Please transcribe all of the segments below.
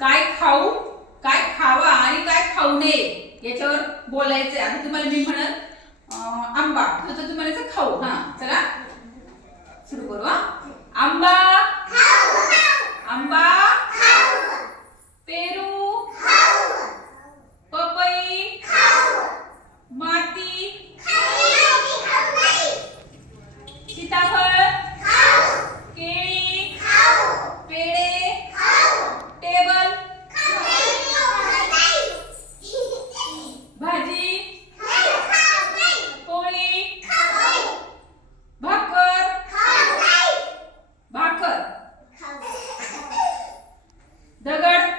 काय खाऊ, काय खावा आणि काय खाऊ नये याच्यावर बोलायचं. आता तुम्हाला मी म्हणत आंबा, तर तुम्ही म्हणायचं खाऊ. हा चला सुरू करू. आंबा, आंबा, पेरू, पपई, माती, सीताफळ, केळी, पेढे, टेबल, भाजी, पोळी, भाकर, भाकर, दगड,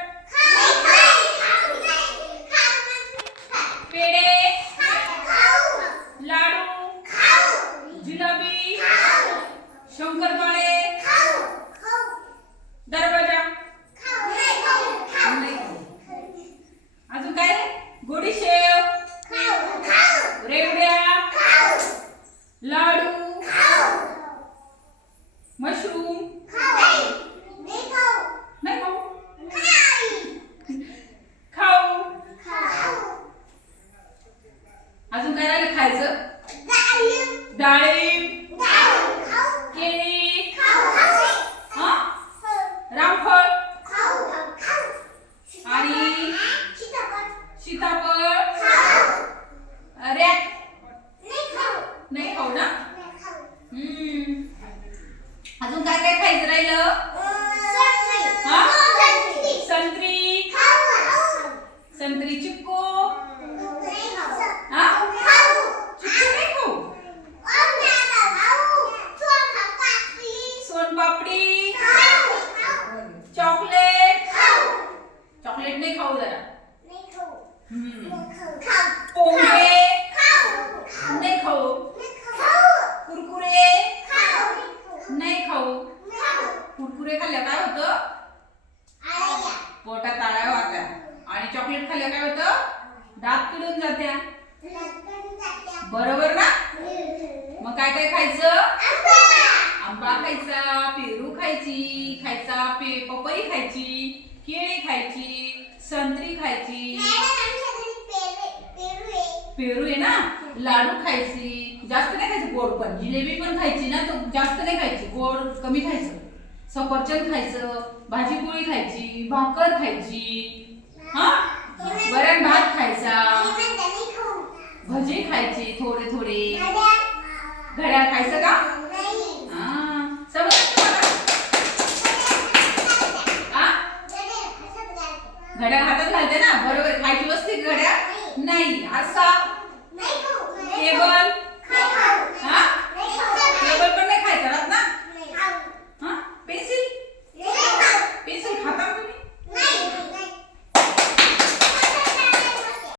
पेढे, लाडू, जिलेबी, शंकरपाळे, दरवाजा, अजून काय, गोडीशेव, रेवड्या, लाडू, मशरूम, नाही खाऊ, खाऊ. अजून काय राहिलं खायचं, डाळिंब, केळी, रामफळ आणि सीताफळ, रॅट नाही खाऊ ना. अजून काय काय खायचं राहिलं, संत्री, संत्री, चिक्कू, चिक्कू नाही खाऊ, सोनपापडी, चॉकलेट, चॉकलेट नाही खाऊ जरा, पोंगे नाही खाऊ, कुरकुरे नाही खाऊ. कुरकुरे खाल्ल्या काय होतं, पोटात आळ्या होत्या आणि चॉकलेट खाल्ल्या काय होतं, दात किडून जात्या. बरोबर ना. मग काय काय खायचं, आंबा खायचा, पेरू खायचा, पपई खायची, केळी खायची, संत्री खायची, पेरू आहे ना, लाडू खायची, जास्त नाही खायचं, गोड पण, जिलेबी पण खायची ना, तर जास्त नाही खायची, गोड कमी खायचं, सफरचंद खायचं, भाजी पोळी खायची, भाकर खायची, वरण भात खायचा, भजी खायची थोडे थोडे, घड्याळ खायचं का, घड्याळ हातात घालते ना, बरोबर. खायची वस्ती घड्याळ नाही, असा टेबल,